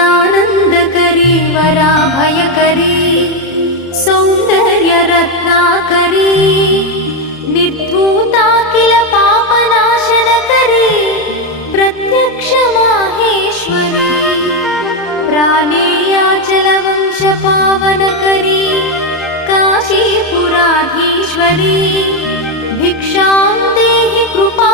नित्यानन्दकरी वराभयकरी सौन्दर्यरत्नाकरी निर्धूताखिल पापनाशनकरी प्रत्यक्ष माहेश्वरी प्राणेयाचलवंशपावनकरी काशीपुराधीश्वरी भिक्षां देहि कृपा